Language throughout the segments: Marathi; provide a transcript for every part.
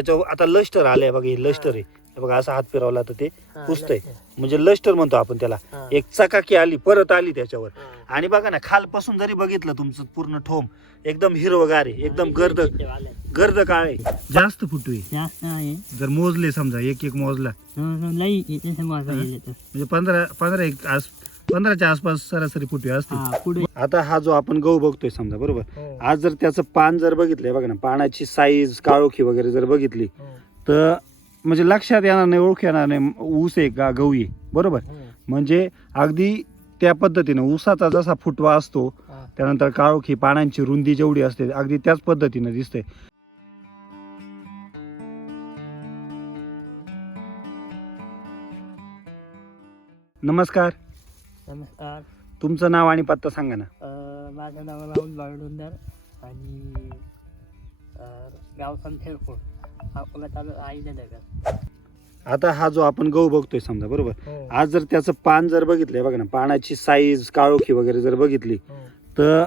त्याच्यावर आता लष्टर आलंय बघा, हे लष्टर आहे बघा, असा हात फिरवला तर ते पुसतंय, म्हणजे लष्टर म्हणतो आपण त्याला. एक चकाकी आली परत आली त्याच्यावर. आणि बघा ना, खालपासून जरी बघितलं तुमचं पूर्ण ठोम एकदम हिरवगार आहे, एकदम गर्द काळ आहे, जास्त फुटू आहे. जर मोजले समजा एक एक मोजला म्हणजे 15च्या आसपास सरासरी फुटवे असते. आता हा जो आपण गहू बघतोय समजा, बरोबर, आज जर त्याचं पान जर बघितलंय बघा ना, पानाची साईज काळोखी वगैरे जर बघितली तर म्हणजे लक्षात येणार नाही, ओळख येणार नाही ऊस आहे का गहू आहे, बरोबर. म्हणजे अगदी त्या पद्धतीने ऊसाचा जसा फुटवा असतो, त्यानंतर काळोखी पानांची रुंदी जेवढी असते अगदी त्याच पद्धतीने दिसते. नमस्कार. तुमचं नाव आणि पत्ता सांगा ना. माझं नाव राहुल बाळडोंदर आणि गाव संखेरपूर, अकोला तालुका अहिल्यानगर. आता हा जो आपण गहू बघतोय समजा, बरोबर, आज जर त्याचं पान जर बघितलंय बघा ना, पानाची साईज काळोखी वगैरे जर बघितली तर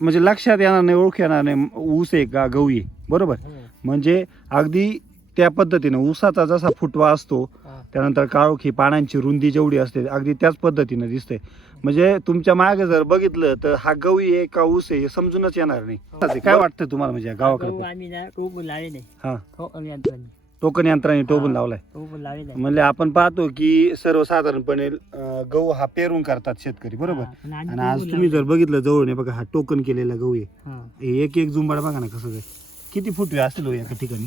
म्हणजे लक्षात येणार नाही, ओळख येणार नाही ऊस आहे का गहू आहे, बरोबर. म्हणजे अगदी त्या पद्धतीने ऊसाचा जसा फुटवा असतो, त्यानंतर काळोखी पानांची रुंदी जेवढी असते अगदी त्याच पद्धतीने दिसते. म्हणजे तुमच्या मागे जर बघितलं तर हा गहू आहे का ऊस आहे हे समजूनच येणार नाही. काय वाटतं तुम्हाला म्हणजे गावाकडे? टोकन यंत्राने टोबून लावलाय. म्हणजे आपण पाहतो की सर्वसाधारणपणे गहू हा पेरून करतात शेतकरी, बरोबर. आणि आज तुम्ही जर बघितलं जवळ बघा, हा टोकन केलेला गहू आहे. एक एक जुंबाड बघा ना कसं आहे, किती फुटवे असतील एका ठिकाणी.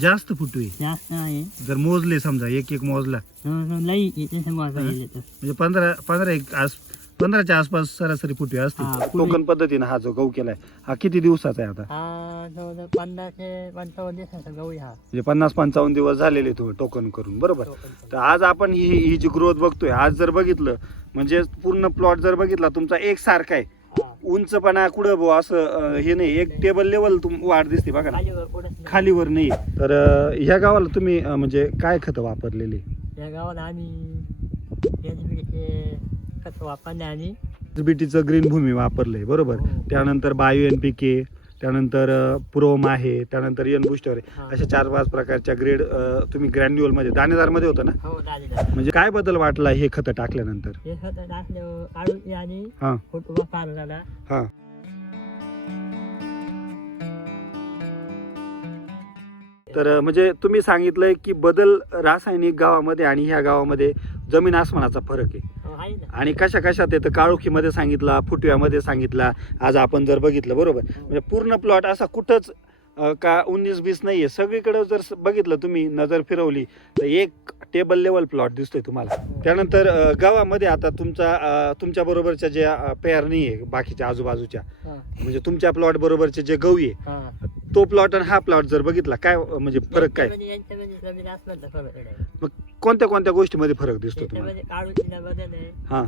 जास्त फुटवे जास्त आहे. जर मोजले समजा एक एक मोजला म्हणजे 15च्या आसपास सरासरी फुटवे असतील. टोकन पद्धतीने हा जो गहू केलाय हा किती दिवसाचा आहे आता? 50 ते 55 दिवसाचा गहू आहे हा. म्हणजे 50-55 दिवस झालेले तो टोकन करून, बरोबर. तर आज आपण ही जी ग्रोथ बघतोय, आज जर बघितलं म्हणजे पूर्ण प्लॉट जर बघितला तुमचा एक सारखा आहे. उंचपणा कुठं भाऊ असं हे नाही, एक टेबल लेवल वाढ दिसते बघा ना, खालीवर नाही. तर ह्या गावाला तुम्ही म्हणजे काय खतं वापरलेली? या गावाला आम्ही खत वापरले आणि बीटीचं ग्रीन भूमी वापरलंय, बरोबर. त्यानंतर बायो NPK, त्यानंतर प्रोम आहे, त्यानंतर एन बुस्टर आहे. अशा 4-5 प्रकारच्या ग्रेड तुम्ही ग्रॅन्युअल मध्ये दाणेदार मध्ये होता ना. म्हणजे काय बदल वाटला हे खतं टाकल्यानंतर? हे खत टाकल्यावर आळू आणि फुटवा फार झाला. हा, तर म्हणजे तुम्ही सांगितलंय की बदल रासायनिक गावामध्ये आणि ह्या गावामध्ये जमीन आसमानाचा फरक आहे. आणि कशा कशात येतं, काळोखीमध्ये सांगितला, फुटव्यामध्ये सांगितला, आज आपण जर बघितलं, बरोबर. म्हणजे पूर्ण प्लॉट असा कुठंच का 19-20 नाहीये, सगळीकडे जर बघितलं तुम्ही नजर फिरवली तर एक टेबल लेवल प्लॉट दिसतोय तुम्हाला. त्यानंतर गावामध्ये आता तुमच्या बरोबरच्या ज्या पेरणी आहे बाकीच्या आजूबाजूच्या, म्हणजे तुमच्या प्लॉट बरोबरचे जे गहू आहे तो प्लॉट आणि हा प्लॉट जर बघितला काय म्हणजे फरक काय? मग कोणत्या कोणत्या गोष्टीमध्ये फरक दिसतो तुम्हाला? हा,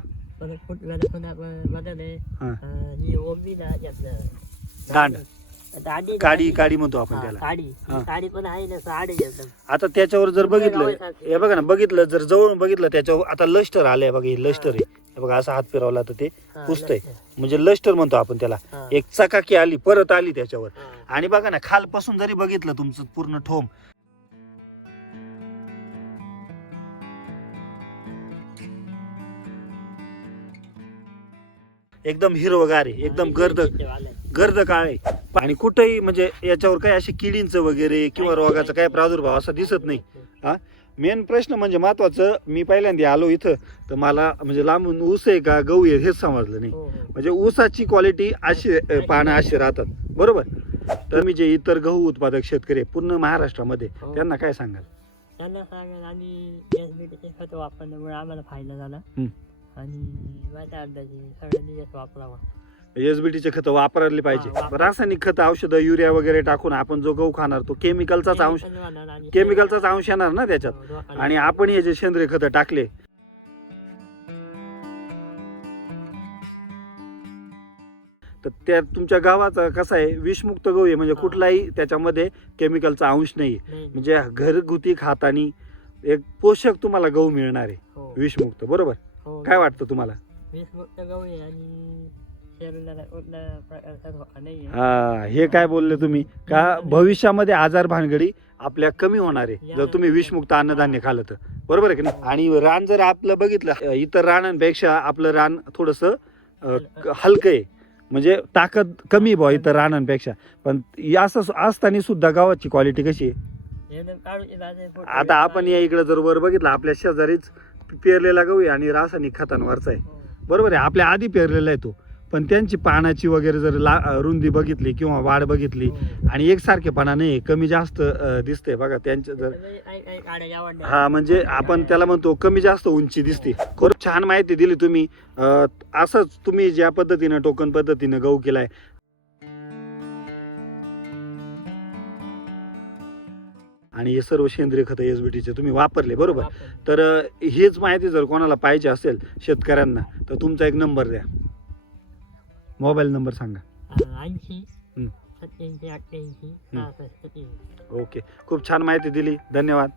दांड काडी म्हणतो आपण त्याला. आता त्याच्यावर जर बघितलं, हे बघा ना, बघितलं जर जवळ बघितलं त्याच्यावर आता लष्टर आलंय बघा, हे लष्टर आहे बघा, असा हात फिरवला तर ते पुसतंय, म्हणजे लष्टर म्हणतो आपण त्याला. एक चकाकी आली परत आली त्याच्यावर. आणि बघा ना, खालपासून जरी बघितलं तुमचं पूर्ण ठोम एकदम हिरवगार आहे, एकदम गर्द काळ आहे. आणि कुठेही म्हणजे याच्यावर काही असे किडींचं वगैरे किंवा रोगाचा काही प्रादुर्भाव असा दिसत नाही. हा, मेन प्रश्न म्हणजे महत्वाचं, मी पहिल्यांदा आलो इथं तर मला म्हणजे लांबून ऊस आहे का गहू आहे हेच समजलं नाही. म्हणजे ऊसाची क्वालिटी अशी, पानं अशी राहतात, बरोबर. तर मी जे इतर गहू उत्पादक शेतकरी पूर्ण महाराष्ट्रामध्ये त्यांना काय सांगाल? त्यांना सांगाल आणि खत वापरल्यामुळे आम्हाला फायदा झाला आणि माझ्या अंदाजे सगळ्यांनी वापरावा. SBTचे खतं वापरले पाहिजे. रासायनिक खतं, औषधं, युरिया वगैरे टाकून आपण जो गहू खाणार तो केमिकलचाच अंश येणार ना त्याच्यात. आणि आपण हे जे सेंद्रिय खतं टाकले तर त्या तुमच्या गावाचा कसा आहे, विषमुक्त गहू आहे, म्हणजे कुठलाही त्याच्यामध्ये केमिकलचा अंश नाही. म्हणजे घरगुती खातानी एक पोषक तुम्हाला गहू मिळणार आहे विषमुक्त, बरोबर. हो. काय वाटतं तुम्हाला? 20 मुक्त गहू आहे आणि शरीराला कुठल्या प्रकारचा धोका नाही आहे. हा, हे काय बोलले तुम्ही का भविष्यामध्ये आजार भानगडी आपल्या कमी होणार आहे जर तुम्ही विषमुक्त अन्नधान्य खाल्लं तर, बरोबर आहे की नाही? आणि रान जर आपलं बघितलं इतर रानांपेक्षा आपलं रान थोडस हलकं आहे, म्हणजे ताकद कमी आहे इतर रानांपेक्षा. पण असं असताना सुद्धा गावाची क्वालिटी कशी आहे? एकदम काळोखी बाजार आहे, फोटो आता आपण या इकडे जर वर बघितलं आपल्या शेजारीच पेरलेला गहू आहे आणि रासायनिक खतांवरचा आहे, हो. बरोबर आहे. आपल्या आधी पेरलेला आहे तो, पण त्यांची पानाची वगैरे जर रुंदी बघितली किंवा वाढ बघितली हो. आणि एकसारखेपणा नाही, कमी जास्त दिसते बघा त्यांच्या जर. काही काड्या आवडल्या. हा, म्हणजे आपण त्याला म्हणतो कमी जास्त उंची दिसते. खूप छान माहिती दिली तुम्ही. असंच तुम्ही ज्या पद्धतीनं टोकन पद्धतीनं गहू केलाय आणि हे सर्व सेंद्रिय खतं एसबीटीचे तुम्ही वापरले, बरोबर. तर हेच माहिती जर कोणाला पाहिजे असेल शेतकऱ्यांना तर तुमचा एक नंबर द्या, मोबाईल नंबर सांगा. 80 हं. 87 88 66 ओके, खूप छान माहिती दिली, धन्यवाद.